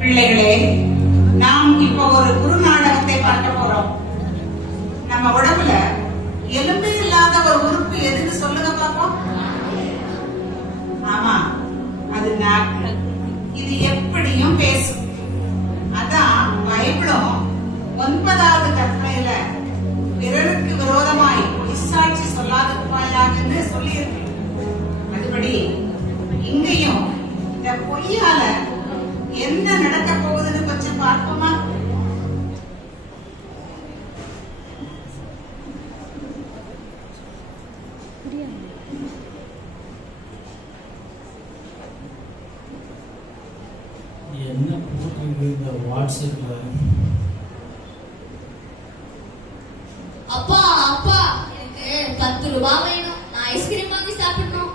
பிள்ளைகளே நாம் இப்போ ஒரு குரு நாடகத்தை பார்க்க போறோம். நம்ம உடம்புல எலும்பு இல்லாத ஒரு உறுப்பு எதுன்னு சொல்லுங்க பாப்போம் ஆமா அது நாக்கு. இது எப்படியும் பேசும். இந்த பொய்யால என்ன நடக்க போகுதுன்னு கொஞ்சம் பார்ப்போமா? என்ன போட்டிருக்கு இந்த வாட்ஸ்அப்ல? அப்பா அப்பா எனக்கு பத்து ரூபாய் வேணும். நான் ஐஸ்கிரீம் வாங்கி சாப்பிடணும்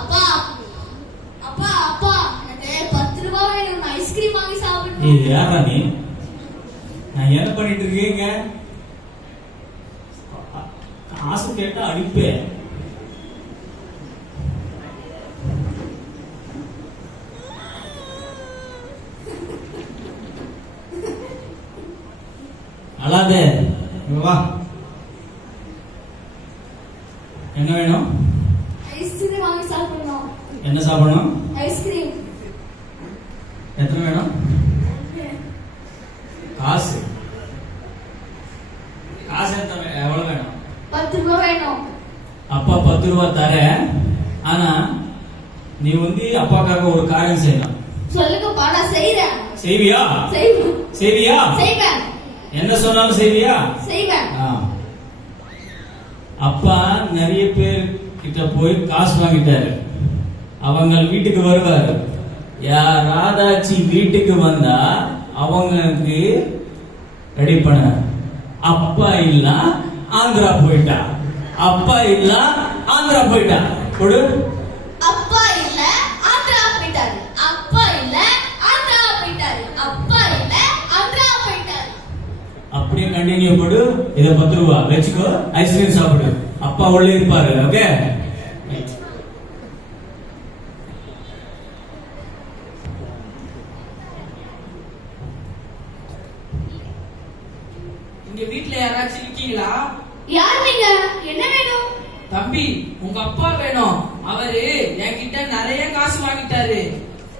அப்பா அப்பா அப்பா எனக்கு பத்து ரூபாய் வேணும் நான் ஐஸ்கிரீம் சாப்பிடணும் யாரா நீ? நான் என்ன பண்ணிட்டு இருக்கீங்க? காசு கேட்டா அடிப்பேன் அழாதே. வா. என்ன வேணும்? ஐஸ்கிரீம் வாங்கி சாப்பிடணும். என்ன சாப்பிடணும்? ஐஸ்கிரீம் எத்தனை வேணும் காசு காசு எத்தனை வே- எவ்வளவு வேணும் பத்து ரூபாய் வேணும் அப்பா பத்து ரூபா தரேன் ஆனா நீ வந்து அப்பாக்காக ஒரு காரியம் செய்யணும் சொல்லுங்கப்பா நான் செய்றேன். செய்வியா? செய்வேன். செய்வியா? செய்வேன். என்ன சொன்னாலும் செய்வியா? செய்வேன். ஆ. அப்பா நிறைய பேர் கிட்ட போய் காசு வாங்கிட்டாரு. அவங்க வீட்டுக்கு வருவாரு. யாராதாச்சு வீட்டுக்கு வந்தா அவங்களுக்கு ரெடி பண்ண. அப்பா இல்ல ஆந்திரா போயிட்டா. அப்பா இல்ல ஆந்திரா போயிட்டா? கொடு. அப்பா இல்ல ஆந்திரா போயிட்டாரு. அப்பா இல்ல ஆந்திரா போயிட்டாரு. அப்பா இல்ல ஆந்திரா போயிட்டாரு. அப்படியே கண்டினியூ கொடு. இத பத்து ரூபா. வச்சுக்கோ. ஐஸ்கிரீம் சாப்பிடு. அப்பா உள்ள இருப்பாரு. ஓகே இங்க வீட்ல யாராச்சும் இருக்கீங்களா? யார் நீங்க? என்ன வேணும்? தம்பி உங்க அப்பா வேணும். அவரு என்கிட்ட நிறைய காசு வாங்கிட்டாரு.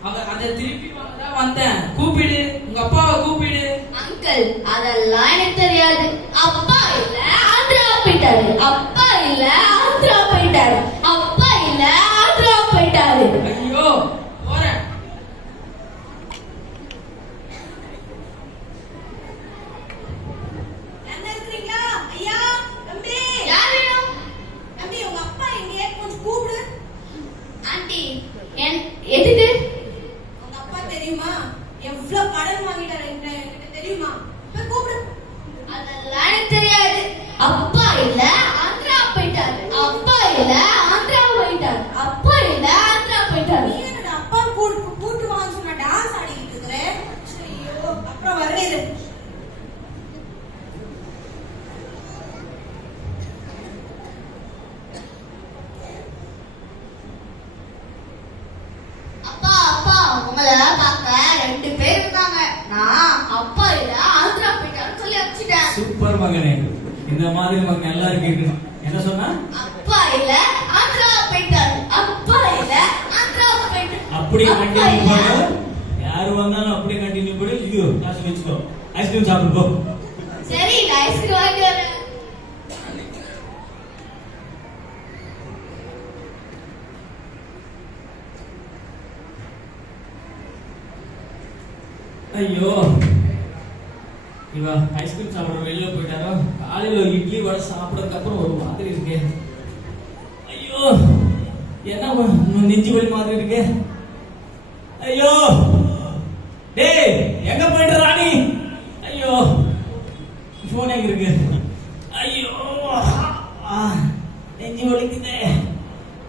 அவர் அதை திருப்பி வாங்கதான் வந்தேன். கூப்பிடு. உங்க அப்பாவை கூப்பிடு. அங்கிள் அதெல்லாம் எனக்கு தெரியாது. அப்பா இல்ல ஆந்திரா போயிட்டாரு. அப்பா இல்ல ஆந்திரா போயிட்டாரு அப்பா இல்ல ஆந்திரா போயிட்டாரு ஐயோ போறேன் என்ன இருக்கிறீங்களா ஐயா தம்பி யார் வேணும் தம்பி உங்க அப்பா எங்க கொஞ்சம் கூப்பிடு ஆண்டி என் எதுக்கு உங்க அப்பா தெரியுமா? எவ்வளவு கடன் வாங்கிட்டாரு என்கிட்ட தெரியுமா? போய் கூப்பிடு. அதெல்லாம் எனக்கு தெரியாது. அப்பா இல்ல ஆந்திரா போயிட்டாரு. அப்பா இல்ல ஆந்திரா போயிட்டாரு. அப்பா இல்ல ஆந்திரா போயிட்டாரு. நீ என்னோட அப்பா கூட்டு கூட்டு வாங்க சொன்ன டான்ஸ் ஆடிக்கிட்டு இருக்கிற? ஐயோ அப்புறம் வர்றேன் அப்பா அப்பா உங்களை பார்க்க ரெண்டு பேர் இருக்காங்க நான் அப்பா இல்ல ஆந்திரா போயிட்டாருன்னு சொல்லி வச்சுட்டேன் சூப்பர் மகனே. இந்த மாதிரி மகன் எல்லாரும் கேட்கணும். என்ன சொன்னா? அப்பா இல்ல ஆந்திரா போயிட்டாரு. அப்பா இல்ல ஆந்திரா போயிட்டாரு அப்படியே அப்பா கண்டினியூ. பண்ணு யாரு வந்தாலும் அப்படியே கண்டினியூ பண்ணு இது காசு வச்சுக்கோ. ஐஸ்கிரீம் சாப்பிடு போ. சரி ஐஸ்கிரீம் வாங்கி வரேன். ஐயோ. இவ ஐஸ்கிரீம் சாப்பிட வெளியில போயிட்டாரோ? காலையில இட்லி வடை சாப்பிடறதுக்கு அப்புறம் ஒரு மாதிரி இருக்கு. ஐயோ. என்ன நெஞ்சு வலி மாதிரி இருக்கு? ஐயோ. டேய் எங்க போயிட்டு ராணி? ஐயோ. போன் எங்க இருக்கு? ஐயோ. ஆ, நெஞ்சு வலிக்குதே.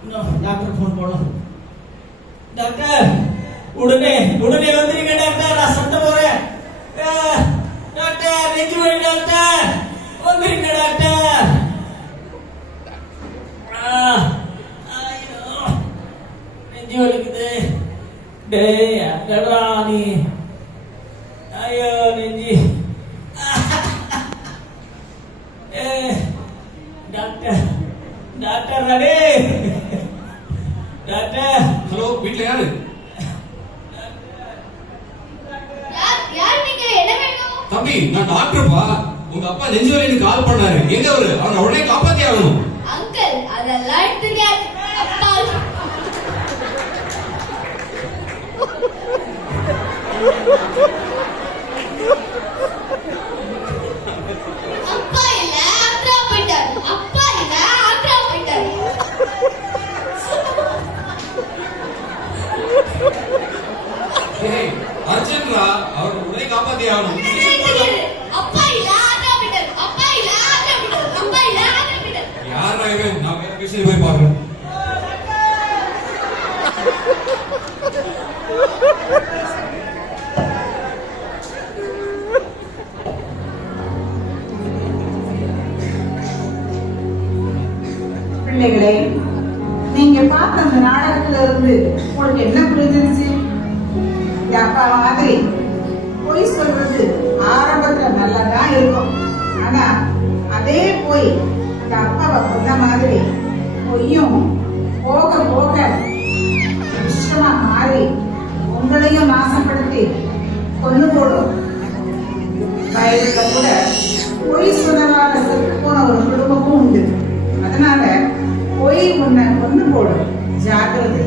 இன்னும் டாக்டர் போன் போடலாம். டாக்டர் உடனே உடனே வந்துருங்க. டாக்டர் நெஞ்சு வலி டாக்டர் வந்துருங்க டாக்டர் ஆ, ஐயோ வலிக்குது டேய் அடடா நீ ஐயோ நெஞ்சி ஏய், டாக்டர் டாக்டர் அடே டாக்டர் ஹலோ வீட்ல யாரு யார் யார் நீங்க என்ன வேணும் தம்பி நான் டாக்டர்ப்பா உங்க அப்பா நெஞ்சு வலின்னு கால் பண்ணாரு. எங்க அவரு? அவனை உடனே காப்பாத்தி ஆகணும் இவன் போய் பாக்குறேன் பிள்ளைகளே நீங்க பார்த்த அந்த நாடகத்துல இருந்து உங்களுக்கு என்ன புரிஞ்சிருச்சு அப்பா மாதிரி பொய் சொல்றது ஆரம்பத்துல நல்லாதான் இருக்கும். ஆனா அதே போய் அந்த அப்பாவை சொன்ன மாதிரி பொய்யும் போக போக விஷமா மாறி உங்களையும் நாசப்படுத்தி கொண்டு போடும். வயதுல கூட பொய் சொன்னதால செத்து போன ஒரு குடும்பமும் உண்டு. அதனால பொய் உன்னை கொண்டு போடும். ஜாக்கிரதை.